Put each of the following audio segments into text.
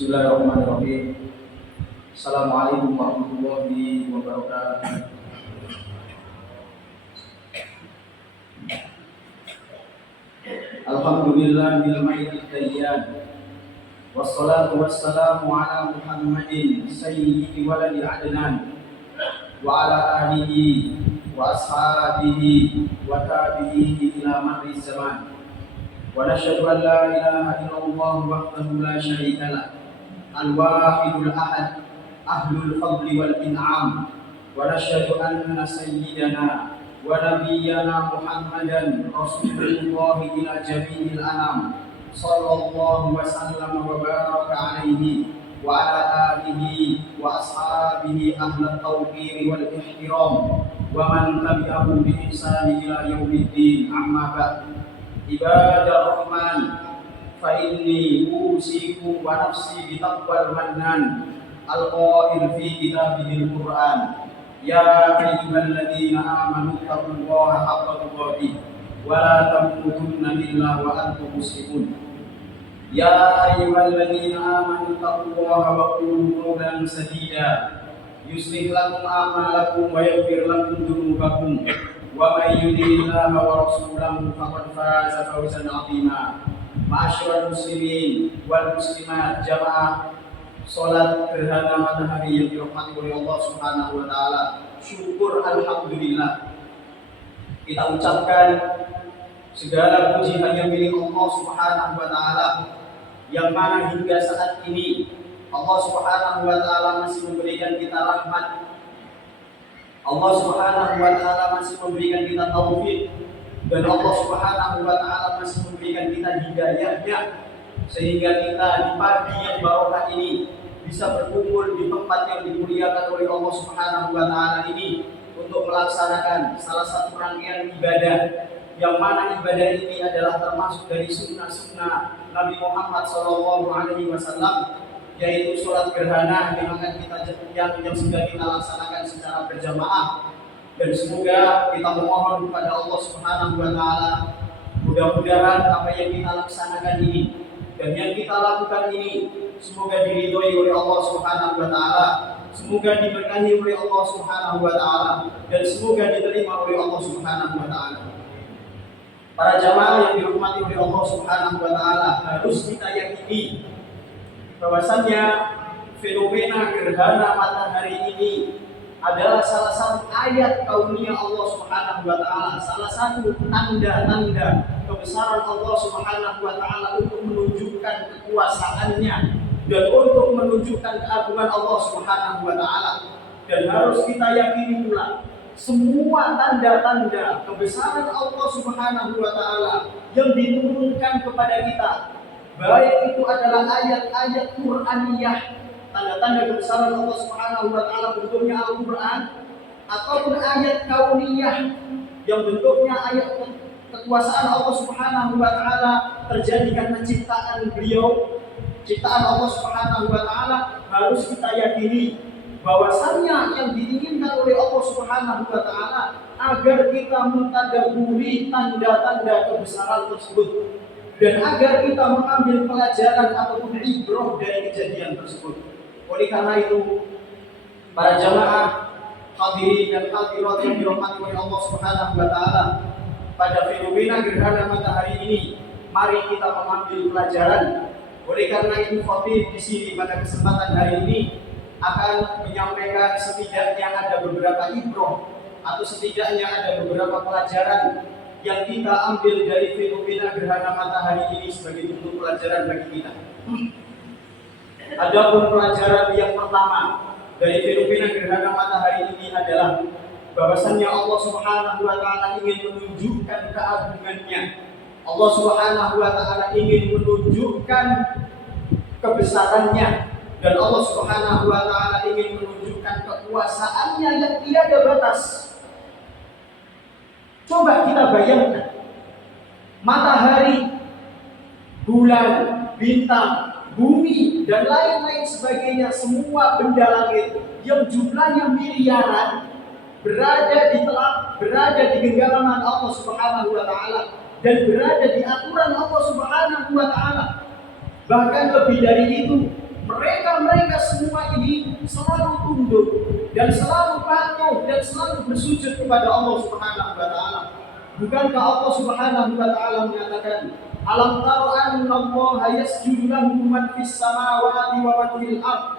Bismillahirrahmanirrahim. Assalamualaikum warahmatullahi wabarakatuh. Alhamdulillahil mayyid dayyan. Wassalatu wassalamu ala Muhammadin sayyidi waladi adnan wa ala alihi wa ashabihi wa tabi'ihi ila marri zaman. Wa nashhadu an la ilaha illallah wahdahu la syarika lah. Al-wahidul ahad, ahlul fadli wal in'am. Wa nashhadu anna sayyidana wa nabiyyana Muhammadan rasulullah ila jami'il anam sallallahu wa sallam wa baraka alaihi wa ala alihi wa ashabihi ahlat tawqir wal ihtiram wa man tabi'ahum bi ihsan ila yaumiddin. Amma ba'd. Ibadah rahman, fa inni usikum wa nafsi bi taqwal mannan al-qail fi kitabihil Qur'an. Ya ayyuhalladzina amanu taqullaha haqqa tuqatih wa la tamutunna illa wa antum muslimun. Ya ayyuhalladzina amanu taqullaha wa qulu qawlan sadida yuslih lakum a'malakum wa yaghfir lakum dhunubakum wa may yuti'illaha wa rasulahu faqad faza fawzan 'azima. Ma'asyiral muslimin wal muslimat, jamaah salat gerhana matahari yang dirahmati oleh Allah Subhanahu wa taala. Syukur alhamdulillah. Kita ucapkan segala puji hanya milik Allah Subhanahu wa taala, yang mana hingga saat ini Allah Subhanahu wa taala masih memberikan kita rahmat. Allah Subhanahu wa taala masih memberikan kita taufik, dan Allah Subhanahu wa taala masih memberikan kita hidayahnya, sehingga kita di pagi yang barokah ini bisa berkumpul di tempat yang dimuliakan oleh Allah Subhanahu wa taala ini untuk melaksanakan salah satu rangkaian ibadah, yang mana ibadah ini adalah termasuk dari sunnah-sunnah Nabi Muhammad SAW, yaitu sholat gerhana yang sudah kita laksanakan secara berjamaah. Dan semoga kita memohon kepada Allah Subhanahu wa taala, mudah-mudahan apa yang kita laksanakan ini dan yang kita lakukan ini semoga diridhoi oleh Allah Subhanahu wa taala, semoga diberkahi oleh Allah Subhanahu wa taala, dan semoga diterima oleh Allah Subhanahu wa taala. Para jamaah yang dirahmati oleh Allah Subhanahu wa taala, harus kita yakini bahwasannya fenomena gerhana matahari ini adalah salah satu ayat kauniyah Allah Subhanahu wa taala, salah satu tanda-tanda kebesaran Allah Subhanahu wa taala untuk menunjukkan kekuasaannya dan untuk menunjukkan keagungan Allah Subhanahu wa taala. Dan harus kita yakini pula semua tanda-tanda kebesaran Allah Subhanahu wa taala yang diturunkan kepada kita, baik itu adalah ayat-ayat Qur'aniyah, tanda-tanda kebesaran Allah Subhanahu wa taala bentuknya Al-Qur'an, ataupun ayat kauniyah yang bentuknya ayat kekuasaan Allah Subhanahu wa taala terjadi karena ciptaan beliau, ciptaan Allah Subhanahu wa taala. Harus kita yakini bahwasannya yang diinginkan oleh Allah Subhanahu wa taala agar kita mentadabburi tanda-tanda kebesaran tersebut, dan agar kita mengambil pelajaran ataupun ibrah dari kejadian tersebut. Oleh karena itu, para jamaah hadirin dan hadirat yang dirahmati oleh Allah Subhanahu wa taala, pada fenomena gerhana matahari ini mari kita mengambil pelajaran. Oleh karena itu, khatib di sini pada kesempatan hari ini akan menyampaikan setidaknya ada beberapa ibrah atau setidaknya ada beberapa pelajaran yang kita ambil dari fenomena gerhana matahari ini sebagai bentuk pelajaran bagi kita. Adapun pelajaran yang pertama dari fenomena gerhana matahari ini adalah bahwasannya Allah Subhanahu wa taala ingin menunjukkan keagungannya. Allah Subhanahu wa taala ingin menunjukkan kebesarannya, dan Allah Subhanahu wa taala ingin menunjukkan kekuasaannya yang tiada batas. Coba kita bayangkan, matahari, bulan, bintang, bumi, dan lain-lain sebagainya, semua benda langit yang jumlahnya miliaran berada di genggaman Allah Subhanahu wa taala dan berada di aturan Allah Subhanahu wa taala. Bahkan lebih dari itu, mereka semua ini selalu tunduk dan selalu patuh dan selalu bersujud kepada Allah Subhanahu wa taala. Bukankah Allah Subhanahu wa taala mengatakan, "Alam tara anna Allah yasjudu lahu man fis samawati wa man fil ardh."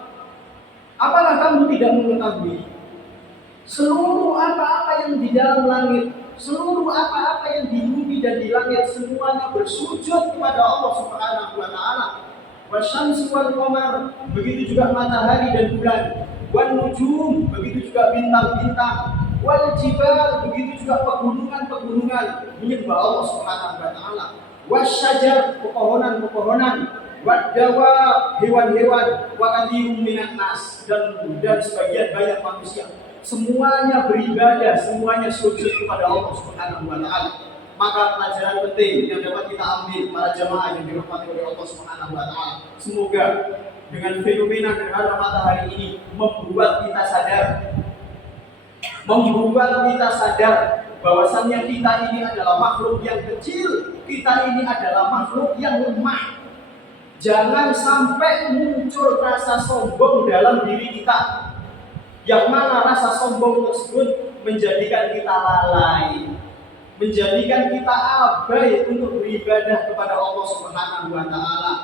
Apakah kamu tidak mengetahui seluruh apa-apa yang di dalam langit, seluruh apa-apa yang di bumi dan di langit semuanya bersujud kepada Allah Subhanahu wa taala. Wasyamsi wal qamar, begitu juga matahari dan bulan. Wan nujum, begitu juga bintang-bintang. Wal jibal, begitu juga pegunungan-pegunungan menyembah Allah Subhanahu wa taala. Wasyajar, pepohonan-pepohonan. Wadawa, hewan-hewan. Wa katsirun minan nas, dan sebagian banyak manusia. Semuanya beribadah, semuanya sujud kepada Allah Subhanahu wa taala. Maka pelajaran penting yang dapat kita ambil para jamaah yang dirahmati oleh Allah Subhanahu wa taala. Semoga dengan fenomena gerhana matahari ini membuat kita sadar bahwasannya kita ini adalah makhluk yang kecil, kita ini adalah makhluk yang lemah. Jangan sampai muncul rasa sombong dalam diri kita, yang mana rasa sombong tersebut menjadikan kita lalai, menjadikan kita abai untuk beribadah kepada Allah Subhanahu wa taala.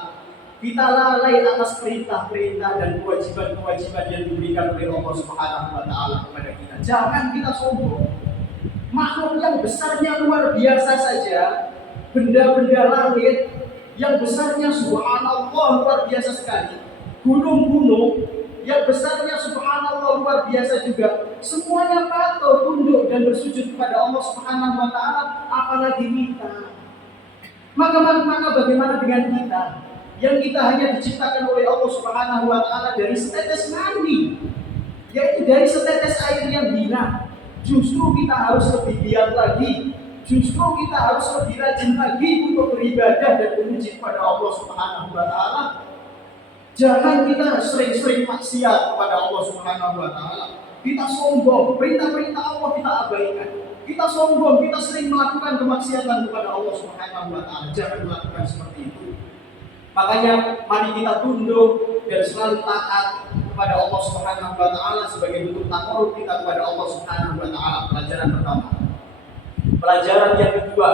Kita lalai atas perintah-perintah dan kewajiban-kewajiban yang diberikan oleh Allah Subhanahu wa taala kepada kita. Jangan kita sombong. Makhluk yang besarnya luar biasa saja, benda-benda langit yang besarnya subhanallah luar biasa sekali, gunung-gunung yang besarnya subhanallah luar biasa juga, semuanya patuh, tunduk dan bersujud kepada Allah Subhanahu wa taala, apalagi kita. Maka bagaimana dengan kita yang kita hanya diciptakan oleh Allah Subhanahu wa taala dari setetes mani, yaitu dari setetes air yang hina. Justru kita harus lebih giat lagi, justru kita harus lebih rajin lagi untuk beribadah dan memuji kepada Allah Subhanahu wa taala. Jangan kita sering-sering maksiat kepada Allah Subhanahu wa taala. Kita sombong, perintah-perintah Allah kita abaikan. Kita sombong, kita sering melakukan kemaksiatan kepada Allah Subhanahu wa taala. Jangan melakukan seperti itu. Makanya mari kita tunduk dan selalu taat kepada Allah Subhanahu wa taala sebagai bentuk takarrub kita kepada Allah Subhanahu wa taala. Pelajaran pertama. Pelajaran yang kedua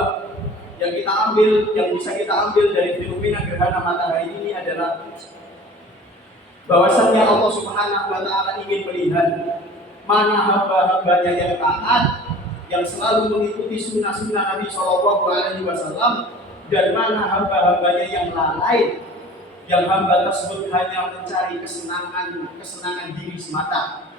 yang kita ambil, yang bisa kita ambil dari fenomena gerhana matahari ini adalah bahwasannya Allah Subhanahu wa taala ingin melihat mana hamba-hambanya yang taat, yang selalu mengikuti sunnah-sunnah Nabi Shallallahu Alaihi Wasallam, dan mana hamba-hambanya yang lalai, yang hamba tersebut hanya mencari kesenangan diri semata.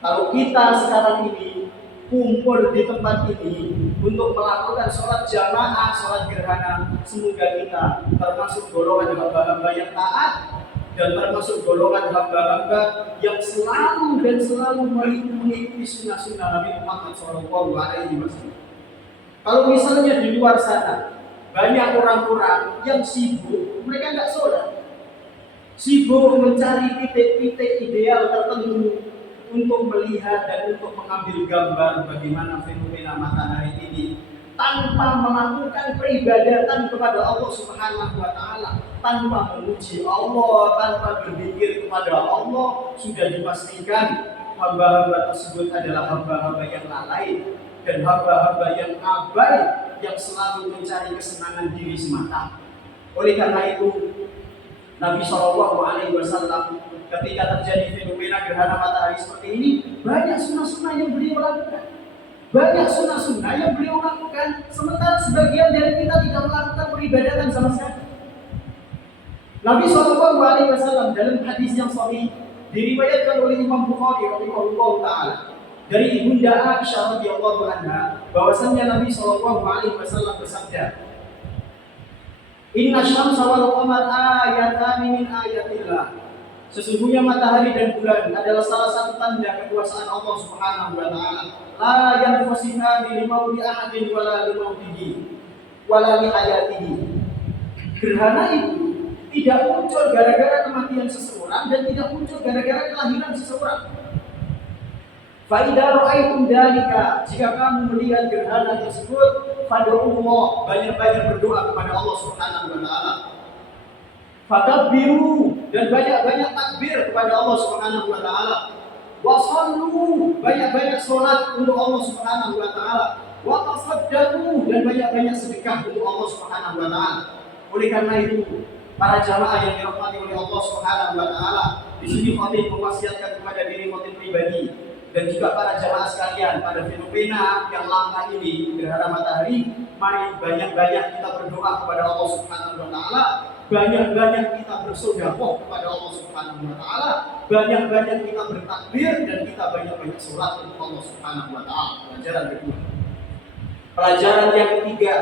Kalau kita sekarang ini kumpul di tempat ini untuk melakukan sholat jamaah, sholat gerhana, semoga kita termasuk golongan hamba-hamba yang taat dan termasuk golongan hamba-hamba yang selalu mengikuti sunnah-sunnah Nabi Muhammad SAW. Kalau misalnya di luar sana banyak orang-orang yang sibuk, mereka nggak sholat, sibuk mencari titik-titik ideal tertentu untuk melihat dan untuk mengambil gambar bagaimana fenomena matahari ini, tanpa melakukan peribadatan kepada Allah Subhanahu wa taala, tanpa memuji Allah, tanpa berzikir kepada Allah, sudah dipastikan hamba-hamba tersebut adalah hamba-hamba yang lalai dan hamba-hamba yang abai, yang selalu mencari kesenangan diri semata. Oleh karena itu, Nabi Shallallahu Alaihi Wasallam ketika terjadi fenomena gerhana matahari seperti ini, banyak sunnah-sunnah yang beliau lakukan. Banyak sunnah-sunnah yang beliau lakukan, sementara sebagian dari kita tidak melakukan peribadatan sama sekali. Nabi Shallallahu Alaihi Wasallam dalam hadis yang sahih diriwayatkan oleh Imam Bukhari rahimahullah taala dari Ibunda Aisyah radhiyallahu anha, bahwasanya Nabi Shallallahu Alaihi Wasallam bersabda, "Inna syamsa wal qamar ayatan min ayatillah." Sesungguhnya matahari dan bulan adalah salah satu tanda kekuasaan Allah Subhanahu wa taala. La yanfasifani li mauti ahadin wala li mautihi wala li hayatihi. Gerhana itu tidak muncul gara-gara kematian seseorang dan tidak muncul gara-gara kelahiran seseorang. Fa idza ra'aitum dzalika, jika kamu melihat gerhana tersebut, fad'ullah, banyak-banyak berdoa kepada Allah Subhanahu wa taala. Fakabbiru, dan banyak-banyak takbir kepada Allah Subhanahu wa taala. Wasallu, banyak-banyak salat untuk Allah Subhanahu wa taala. Wa tasaddaqu, dan banyak-banyak sedekah untuk Allah Subhanahu wa taala. Oleh karena itu, para jamaah yang dirahmati oleh Allah Subhanahu wa taala, di sini khatib mewasiatkan kepada diri khatib pribadi dan juga para jamaah sekalian pada fenomena yang langka ini, gerhana matahari, mari banyak-banyak kita berdoa kepada Allah Subhanahu wa taala, banyak-banyak kita bersedekah kepada Allah Subhanahu wa taala, banyak-banyak kita bertakbir, dan kita banyak-banyak sholat untuk Allah Subhanahu wa taala. Pelajaran kedua. Pelajaran yang ketiga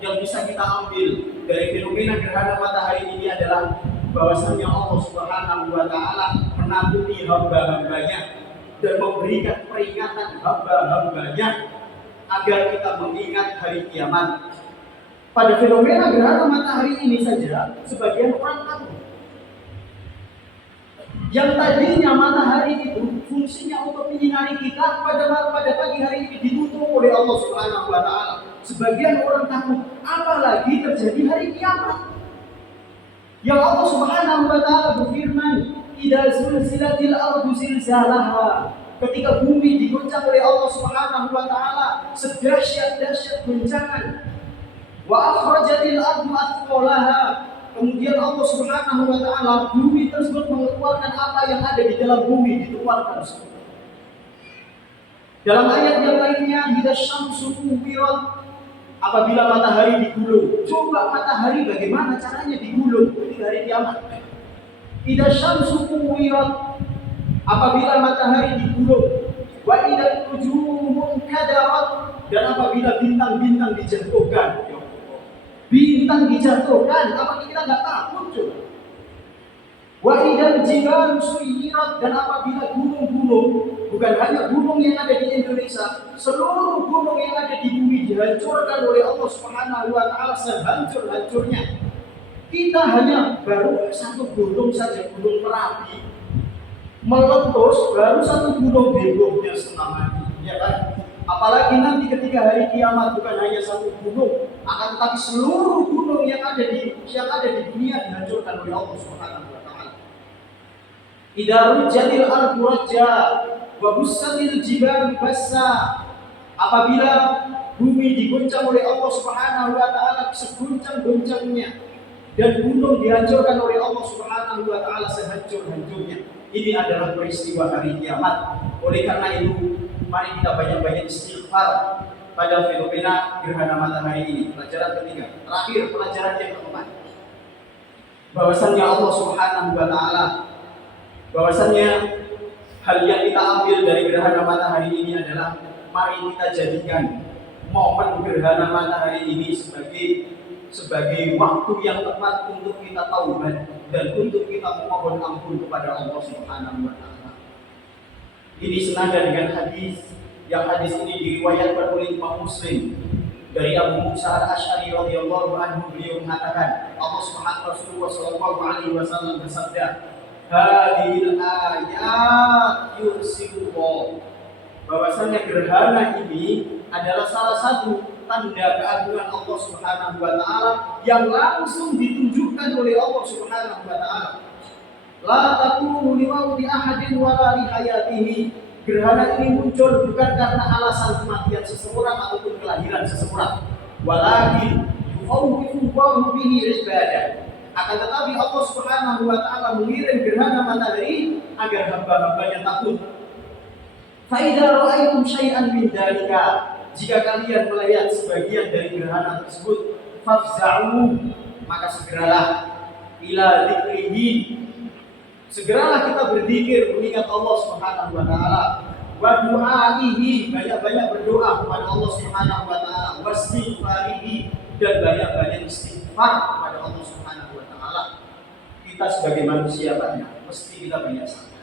yang bisa kita ambil dari fenomena gerhana matahari ini adalah bahwasanya Allah Subhanahu wa taala menakuti hamba-hambanya dan memberikan peringatan hamba-hambanya agar kita mengingat hari kiamat. Pada fenomena gerhana matahari ini saja, sebagian orang takut. Yang tadinya matahari itu fungsinya untuk menyinari kita, pada pagi hari ini ditutup oleh Allah Subhanahu wa taala. Sebagian orang takut, apalagi terjadi hari kiamat. Yang Allah Subhanahu wa taala berfirman, "Idza zulzilatil ardu zilzalaha." Ketika bumi digoncang oleh Allah Subhanahu wa taala, sedahsyat-dahsyat goncangan. Wa akhrajatil ardu athqalaha. Kemudian Allah Subhanahu wa taala, bumi tersebut mengeluarkan apa yang ada di dalam bumi, dikeluarkan semua. Dalam ayat yang lainnya, "Idza syamsu kuwirat." Apabila matahari digulung. Coba matahari bagaimana caranya digulung di hari kiamat. Idza syamsu kuwirat. Apabila matahari digulung. Wa idza nujumu kadarat. Dan apabila bintang-bintang dijatuhkan. Bintang dijatuhkan, apa kita nggak takut coba? Wa idza jibalu suyirat, dan apabila gunung-gunung, bukan hanya gunung yang ada di Indonesia, seluruh gunung yang ada di bumi dihancurkan oleh Allah Subhanahu wa taala sehancur-hancurnya. Kita hanya baru satu gunung saja, Gunung Merapi, meletus, baru satu gunung beboknya setengah mati, ya kan? Apalagi nanti ketika hari kiamat, bukan hanya satu gunung, akan tetapi seluruh gunung yang ada di dunia dihancurkan oleh Allah Subhanahu wa taala. Idza rujjatil ardu rajja wa bussatil jibalu bassa. Apabila bumi digoncang oleh Allah Subhanahu wa taala seguncang-goncangnya, dan gunung dihancurkan oleh Allah Subhanahu wa taala sehancur-hancurnya. Ini adalah peristiwa hari kiamat. Oleh karena itu, mari kita banyak-banyak istighfar pada fenomena gerhana matahari ini. Pelajaran ketiga, terakhir pelajaran yang keempat. Bahwasannya Allah Subhanahu wa taala, bahwasannya hal yang kita ambil dari gerhana matahari ini adalah mari kita jadikan momen gerhana matahari ini sebagai waktu yang tepat untuk kita taubat dan untuk kita memohon ampun kepada Allah Subhanahu wa taala. Ini senada dengan hadis ini diriwayatkan oleh Imam Muslim dari Abu Musa Al-Asy'ari radhiyallahu anhu. Beliau mengatakan, Allah Subhanahu Rasulullah sallallahu alaihi wasallam bersabda, "Hadhil ayat yursilullah." Bahwasanya gerhana ini adalah salah satu tanda keagungan Allah Subhanahu wa taala yang langsung ditunjukkan oleh Allah Subhanahu wa taala. La takunu liwauti ahadin wala li hayatihi. Gerhana ini muncul bukan karena alasan kematian seseorang ataupun kelahiran seseorang. Walakin yukhawwifu Allahu bihi ibadah. Akan tetapi Allah Subhanahu wa taala mengirim gerhana matahari agar hamba-hambanya takut. Fa idza ra'aytum syai'an min dzalika, jika kalian melihat sebagian dari gerhana tersebut, fafza'u, maka segeralah ila dzikrihi. Segeralah kita berzikir mengingat Allah Subhanahu wa taala, wa du'aihi, banyak-banyak berdoa kepada Allah Subhanahu wa taala, wastighfarihi, dan banyak-banyak istighfar kepada Allah Subhanahu wa taala. Kita sebagai manusia mesti kita banyak salah.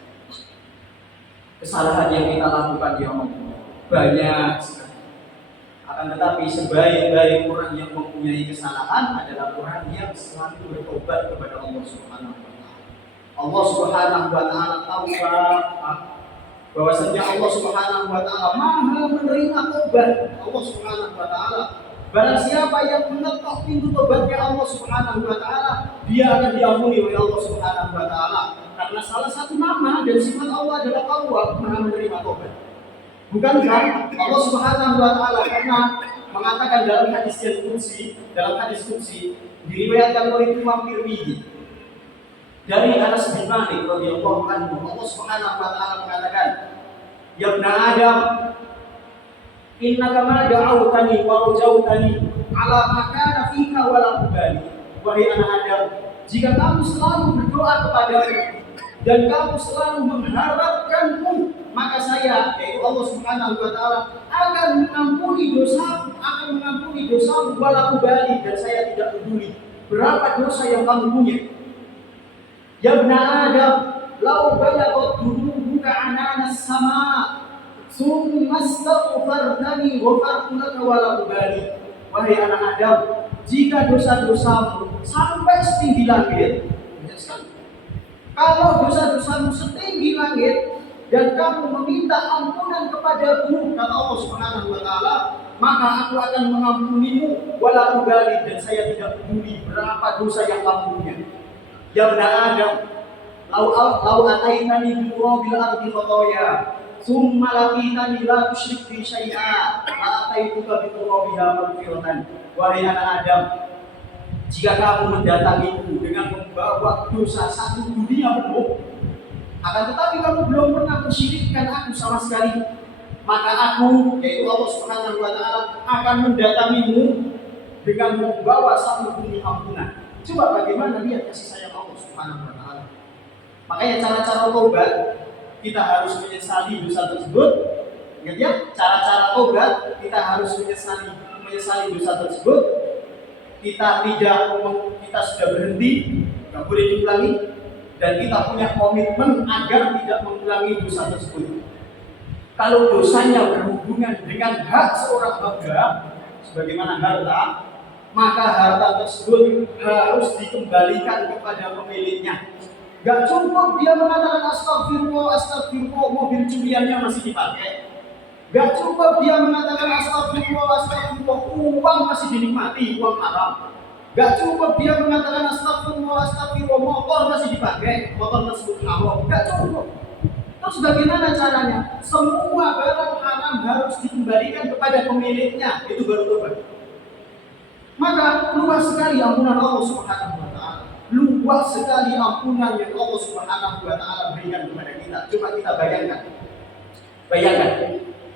Kesalahan yang kita lakukan di Allah banyak sekali. Akan tetapi sebaik-baik orang yang mempunyai kesalahan adalah orang yang selalu bertobat kepada Allah Subhanahu wa taala. Allah Subhanahu wa taala tahu bahwasanya Allah Subhanahu wa taala Maha menerima taubat. Allah Subhanahu wa taala Barang siapa yang mengetok pintu tobatnya Allah Subhanahu wa taala, dia akan diampuni oleh Allah Subhanahu wa taala. Karena salah satu nama dan sifat Allah adalah Tawwab, Maha menerima tobat. Bukankah Allah Subhanahu wa taala pernah mengatakan dalam hadis qudsi diriwayatkan oleh Imam Tirmidzi dari Anas bin Malik radhiyallahu anhu, Allah Subhanahu wa taala mengatakan, "Ya ibn Adam, innaka ma da'awtani wa rajautani ala ma kana fika wa la ubali." Wahai anak Adam, jika kamu selalu berdoa kepadaku dan kamu selalu mengharapkanku, maka saya, yaitu Allah Subhanahu wa taala, akan mengampuni dosamu wa la ubali, dan saya tidak peduli berapa dosa yang kamu punya. Ya ibn Adam, law balaghat dunubuka ananas sama summa astaghfartani ghafartu laka wa la ubali. Wahai anak Adam, jika dosa-dosamu sampai setinggi langit, kalau dosa-dosamu setinggi langit dan kamu meminta ampunan kepadaku, kata Allah Subhanahu wa taala, maka aku akan mengampunimu wala ubali, dan saya tidak peduli berapa dosa yang kamu punya. Ya ibn Adam, lau ataitani bi qurabil ardi khataya summa laqitani la tusyrik bi syai'a la ataituka bi qurabiha maghfiratan. Wahai anak Adam, jika kamu mendatangiku dengan membawa dosa satu dunia penuh, akan tetapi kamu belum pernah mensyirikkan aku sama sekali, maka aku, yaitu Allah Subhanahu wa taala, akan mendatangimu dengan membawa satu bumi ampunan. Coba bagaimana lihat kasih sayang Allah Subhanahu wa taala. Makanya cara-cara tobat, kita harus menyesali dosa tersebut. Ingat ya, cara-cara tobat, kita harus menyesali dosa tersebut. Kita sudah berhenti, nggak boleh diulangi, dan kita punya komitmen agar tidak mengulangi dosa tersebut. Kalau dosanya berhubungan dengan hak seorang hamba, sebagaimana harta, maka harta tersebut harus dikembalikan kepada pemiliknya. Gak cukup dia mengatakan astagfirullah, mobil curiannya masih dipakai. Gak cukup dia mengatakan astagfirullah, uang masih dinikmati, uang haram. Gak cukup dia mengatakan astagfirullah, motor masih dipakai, motor tersebut haram. Gak cukup. Terus bagaimana caranya? Semua barang haram harus dikembalikan kepada pemiliknya, itu baru tobat. Maka luas sekali ampunan Allah Subhanahu wa taala. Luas sekali ampunan yang Allah Subhanahu wa taala berikan kepada kita. Coba kita bayangkan.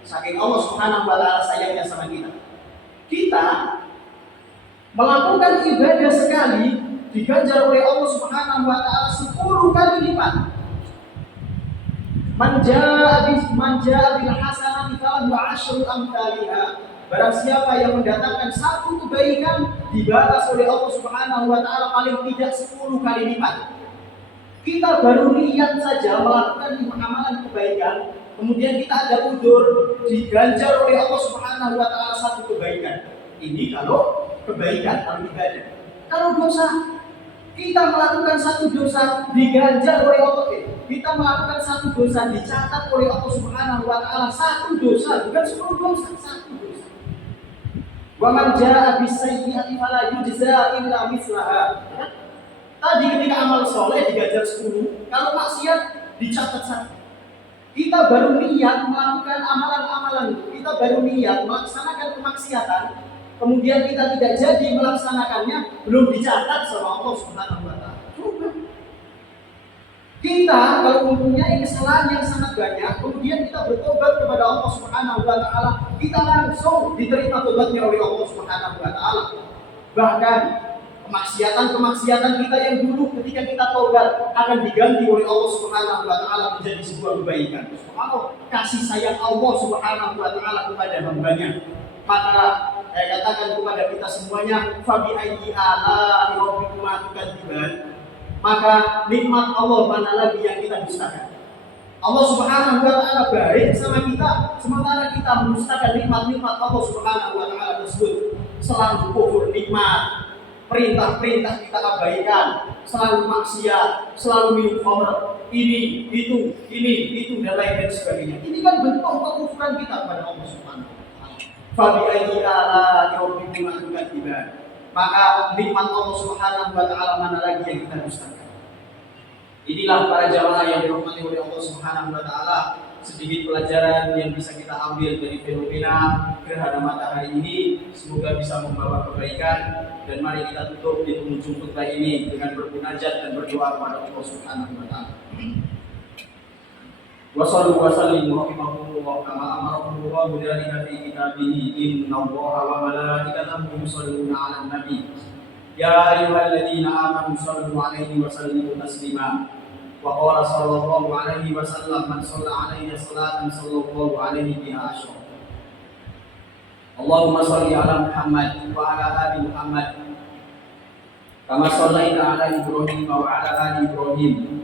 Saking Allah Subhanahu wa taala sayangnya sama kita. Kita melakukan ibadah sekali diganjar oleh Allah Subhanahu wa taala 10 kali lipat. Manja bil hasanati falahu asyru amsalha. Barang siapa yang mendatangkan satu kebaikan, dibalas oleh Allah Subhanahu wa taala paling tidak 10 kali lipat. Kita baru niat saja melakukan amalan kebaikan, kemudian kita ada udzur, diganjar oleh Allah Subhanahu wa taala satu kebaikan. Ini kalau kebaikan, kalau ibadah. Kalau dosa, kita melakukan satu dosa diganjar oleh Allah. Kita melakukan satu dosa dicatat oleh Allah Subhanahu wa taala satu dosa, bukan 10 dosa, satu dosa. Wa man jaa'a bis-sayyi'ati fala yujza illa mislaha. Tadi ketika amal soleh diganjar 10, kalau maksiat dicatat 1. Kita baru niat melakukan amalan-amalan itu, kita baru niat melaksanakan kemaksiatan, kemudian kita tidak jadi melaksanakannya, belum dicatat sama Allah Subhanahu wa taala. Kita kalau mempunyai kesalahan yang sangat banyak, kemudian kita bertobat kepada Allah Subhanahu wa taala, kita langsung diterima tobatnya oleh Allah Subhanahu wa taala. Bahkan kemaksiatan kita yang dulu ketika kita tobat akan diganti oleh Allah Subhanahu wa taala menjadi sebuah kebaikan. Subhanallah, kasih sayang Allah Subhanahu wa taala kepada hambanya. Maka saya katakan kepada kita semuanya, fa bi ayyi ala'i rabbikuma tukadziban. Maka nikmat Allah mana lagi yang kita dustakan? Allah Subhanahu wa taala baik sama kita, sementara kita mendustakan nikmat-nikmat Allah Subhanahu wa taala tersebut. Selalu kufur nikmat, perintah-perintah kita abaikan, selalu maksiat, selalu minum khamr, ini, itu dan lain sebagainya. Ini kan bentuk kekufuran kita kepada Allah Subhanahu wa taala. Fa bi ayyi ala'i rabbikuma tukadziban. Maka nikmat Allah Subhanahu wa taala mana lagi yang kita dustakan? Inilah para jamaah yang dirahmati oleh Allah Subhanahu wa taala, sedikit pelajaran yang bisa kita ambil dari fenomena gerhana matahari ini, semoga bisa membawa kebaikan. Dan mari kita tutup di penghujung khutbah ini dengan bermunajat dan berdoa kepada Allah Subhanahu wa taala. Wassallu wa sallimu rahimakumullah kama amarakumullah bidzalika fi kitabih innallaha wa malaikatahu yusholluna 'alan nabi ya ayyuhalladzina amanu shallu 'alaihi wa sallimu taslima wa qala sallallahu 'alaihi wa sallam man shalla 'alaihi salatan sallallahu 'alaihi biha asyra. Allahumma shalli 'ala Muhammad wa 'ala ali Muhammad kama shallaita 'ala Ibrahim wa 'ala ali Ibrahim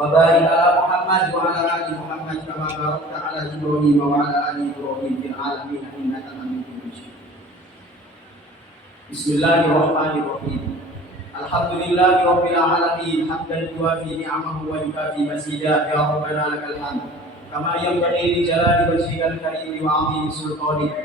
wa barik ala Muhammad wa ala ali Muhammad kama barakta ala Ibrahim wa ala ali Ibrahim fil alamin innaka Hamidum Majid. Bismillahirrahmanirrahim. Alhamdulillahi rabbil alamin hamdan yuwafi ni'amahu wa yukafi masidah ya rabbana lakal hamd kama yanbaghi li jalali wajhikal karim wa 'azimi sultanik.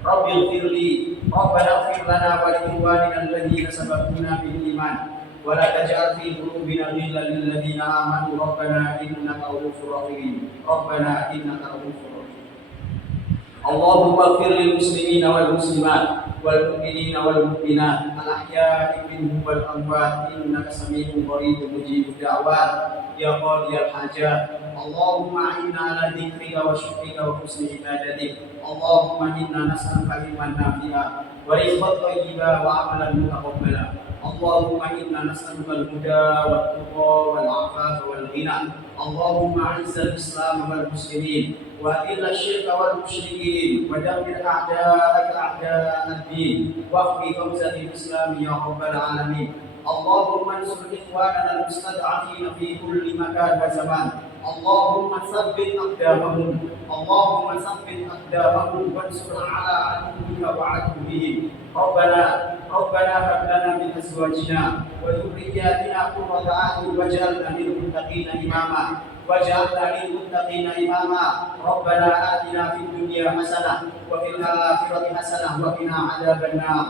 Rabbil firli rabbana ighfir lana wa li ikhwanina alladhina sabaquna bil iman ولا تجعل في قلوبنا غلا للذين آمنوا ربنا إنك رؤوف رحيم ربنا إنك رؤوف رحيم. اللهم اغفر للمسلمين والمسلمات والمؤمنين والمؤمنات الأحياء منهم والأموات إنك سميع قريب مجيب الدعوات يا قاضي الحاجات. اللهم أعنا على ذكرك وشكرك وحسن عبادتك. اللهم إنا نسألك علما نافعا ورزقا طيبا وعملا متقبلا. اللهم إنا نسألك الهدى والتقى والعفاف والغنى. اللهم أعز الإسلام والمسلمين وأذل الشرك والمشركين ودمر أعداءك أعداء الدين واخفي فوزة الإسلام يا رب العالمين. اللهم انصر إخواننا المستضعفين في كل مكان وزمان. اللهم ثبت أقدامهم. اللهم ثبت أقدامهم وانصر على عدوك وعدوهم. ربنا هب لنا من أزواجنا وذرياتنا قرة أعين واجعلنا للمتقين إماما ربنا آتنا في الدنيا حسنة وفي الآخرة حسنة وقنا عذاب النار.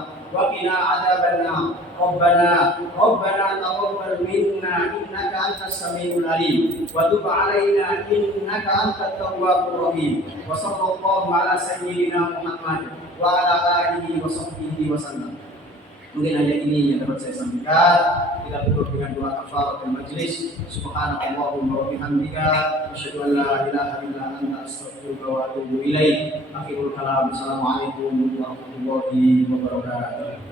ربنا تقبل منا إنك أنت السميع العليم وتب علينا إنك أنت التواب الرحيم. وصلى الله على سيدنا محمد وعلى آله وصحبه وسلم. Mungkin hanya ini yang dapat saya sampaikan. Kita tutup dengan doa kafaratul majlis. Subhanallahumma wa bihamdika asyhadu an la ilaha illa anta astaghfiruka wa atubu ilaik. Akhirul kalam. Assalamualaikum warahmatullahi wabarakatuh.